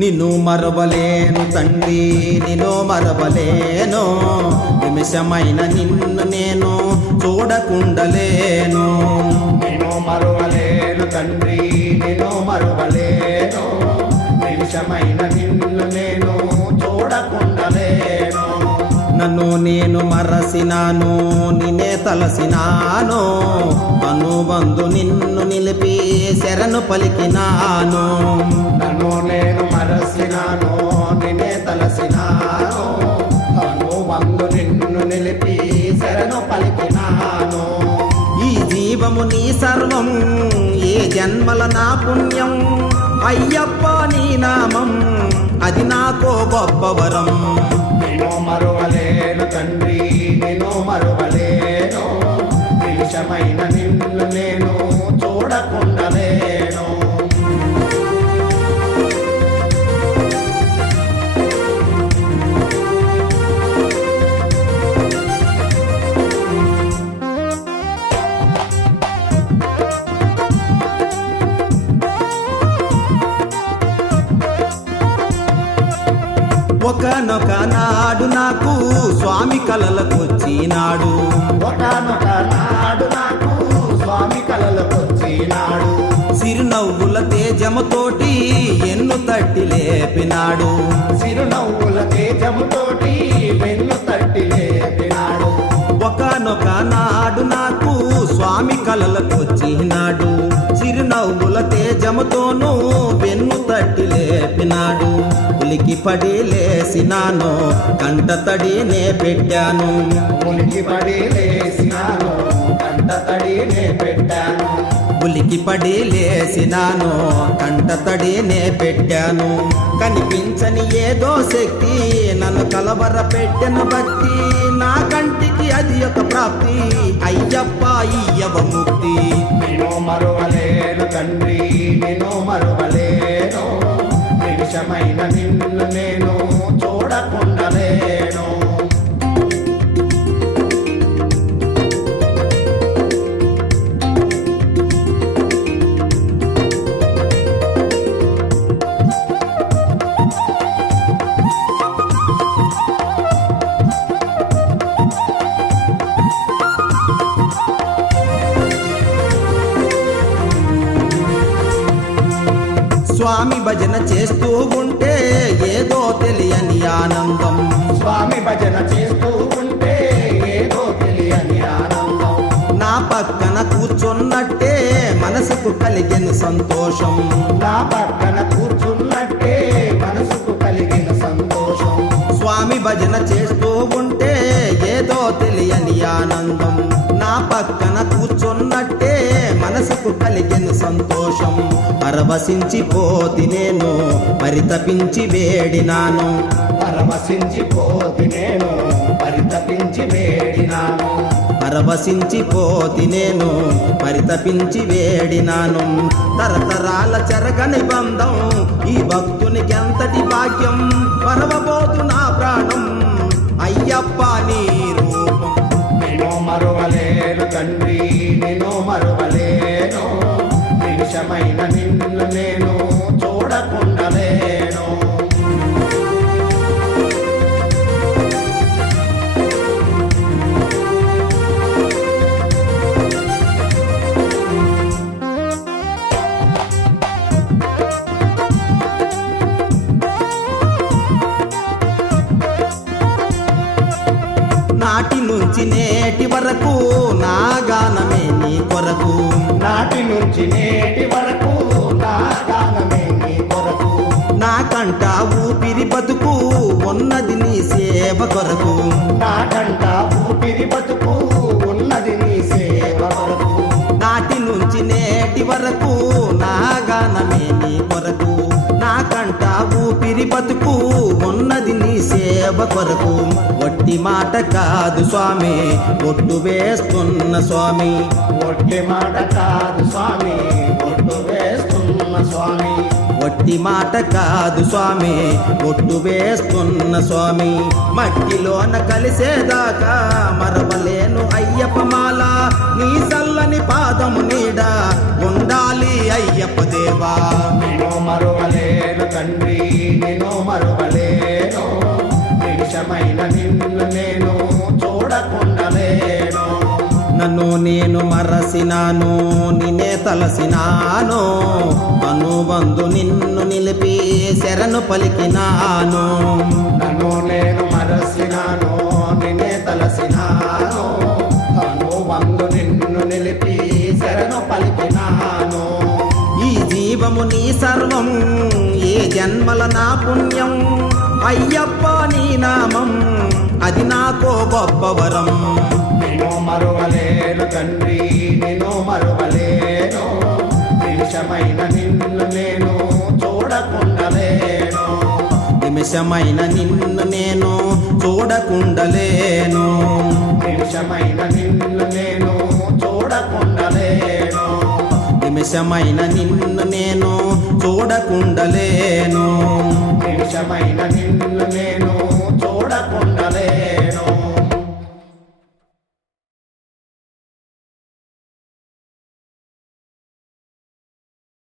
నిన్ను మరవలేను తండ్రి, నిన్ను మరవలేను, నిమిషమైన నిన్ను నేను చూడకుండలేను. నిన్ను మరవలేను తండ్రి, నిన్ను మరవలేను, నిమిషమైన నిన్ను నేను చూడకుండలేను. నన్ను నేను మరసినాను, నిన్నే తలసినాను, అనుబంధు నిన్ను నిలిపి శరణు పలికినాను. నన్ను నేను మరసినాను, నిన్నే తలసినాను, అనుబంధు నిన్ను నిలిపి శరణు పలికినాను. ఈ జీవము నీ సర్వం, ఏ జన్మల నా పుణ్యం, అయ్యప్ప నీ నామం అది నాకో గొప్ప వరం. నిన్ను మరువలేను తండ్రి, నిన్ను మరువలేను, నిమిషమైన నిన్ను నేను చూడకుండలేను. ఒకనొక నాడు నాకు స్వామి కలలకొచ్చినాడు, ఒకనొక నాడు నాకు స్వామి కలలకొచ్చినాడు. సిరునవ్వుల తేజముతోటి ఎన్ను తట్టి లేపినాడు, సిరునవ్వుల తేజముతోటి వెన్ను తట్టి లేపినాడు. ఒకనొక నాడు నాకు స్వామి కలలకొచ్చినాడు, చిరునవ్వుల తేజముతోనూ వెన్ను తట్టి లేపినాడు. ఉలికి పడి లేసినాను, కంట తడినే పెట్టాను, ఉలికి పడి లేసినాను, కంట తడినే పెట్టాను. ఉలికి పడి లేసినాను, కంట తడినే పెట్టాను. కనిపించని ఏదో శక్తి నన్ను కలవర పెట్టెను భక్తి, నా కంటికి అది ఒక ప్రాప్తి, అయ్యప్ప ఇయ్యవ ముక్తి. నేను మరువలేను తండ్రి, నేను మరువలేను, నిమిషమైన నిన్ను నేను చూడకుండలేను. స్వామి భజన చేస్తూ ఉంటే ఏదో తెలియని ఆనందం, స్వామి భజన చేస్తూ ఉంటే ఏదో తెలియని ఆనందం. నా పక్కన కూర్చున్నట్టే మనసుకు కలిగిన సంతోషం, నా పక్కన కూర్చున్నట్టే మనసుకు కలిగిన సంతోషం. స్వామి భజన చేస్తూ ఉంటే ఏదో తెలియని ఆనందం, నా పక్కన కూర్చున్నట్టే మనసుకు కలిగిన సంతోషం. పరవశించిపోతి నేను పరితపించి వేడినాను, పరవశించిపోతి నేను పరితపించి వేడినాను. పరవశించిపోతి నేను పరితపించి వేడినాను. తరతరాల చెరగని బంధం ఈ భక్తునికి ఎంతటి భాగ్యం, పరవబోతు నా ప్రాణం అయ్యప్ప నీ రూపం. నేను మరువలేను తండ్రి, నేను మరువలేను, నిమిషమైన నిన్ను నేను చూడకుండలేను. నాటి నుంచి నేటి వరకు నా గానమే నీ కొరకు, నాటి నుంచి నేటి వరకు నా గానమే నీ కొరకు. నా కంట ఊపిరి బతుకు ఉన్నది నీ సేవ కొరకు, నా కంట ఊపిరి బతుకు ఉన్నది నీ సేవ కొరకు. నాటి నుంచి నేటి వరకు నా గానమే నీ కొరకు, నా కంట ఊపిరి బతుకు ఉన్నది నీ సేవ కొరకు. వట్టి మాట కాదు స్వామి, ఒట్టు వేస్తున్న స్వామి, ఒట్టి మాట కాదు స్వామి, ఒట్టు వేస్తున్న స్వామి. ఒట్టి మాట కాదు స్వామి, ఒట్టు వేస్తున్న స్వామి. మట్టిలోన కలిసేదాకా మరవలేను అయ్యప్ప మాల, నీ చల్లని పాదము నీడ ఉండాలి అయ్యప్ప దేవా. నేను మరువలేను తండ్రి, నేను మరువలేను, నిమిషమైన నిన్ను నేను చూడకుండలేను. నన్ను నేను మరసినాను, నిన్నే తలసినాను, అనుబంధు నిన్ను నిలిపి శరణు పలికినాను. నన్ను నేను మరసినాను, నిన్నే తలసినాను, అనుబంధు నిన్ను నిలిపి శరణు పలికినాను. ఈ జీవము నీ సర్వం, ఏ జన్మల నా పుణ్యం, అయ్యప్ప నీ నామం అది నాకో గొప్ప వరం. నేను మరువలేను తండ్రి, నేను మరువలేను, నిమిషమైన నిన్ను నేను చూడకుండలేను. నిమిషమైన నిన్ను నేను చూడకుండలేను. నిమిషమైన నిన్ను నేను చూడకుండలేను. నిమిషమైన నిన్ను నేను చూడకుండలేను. నిమిషమైన నిన్ను నేను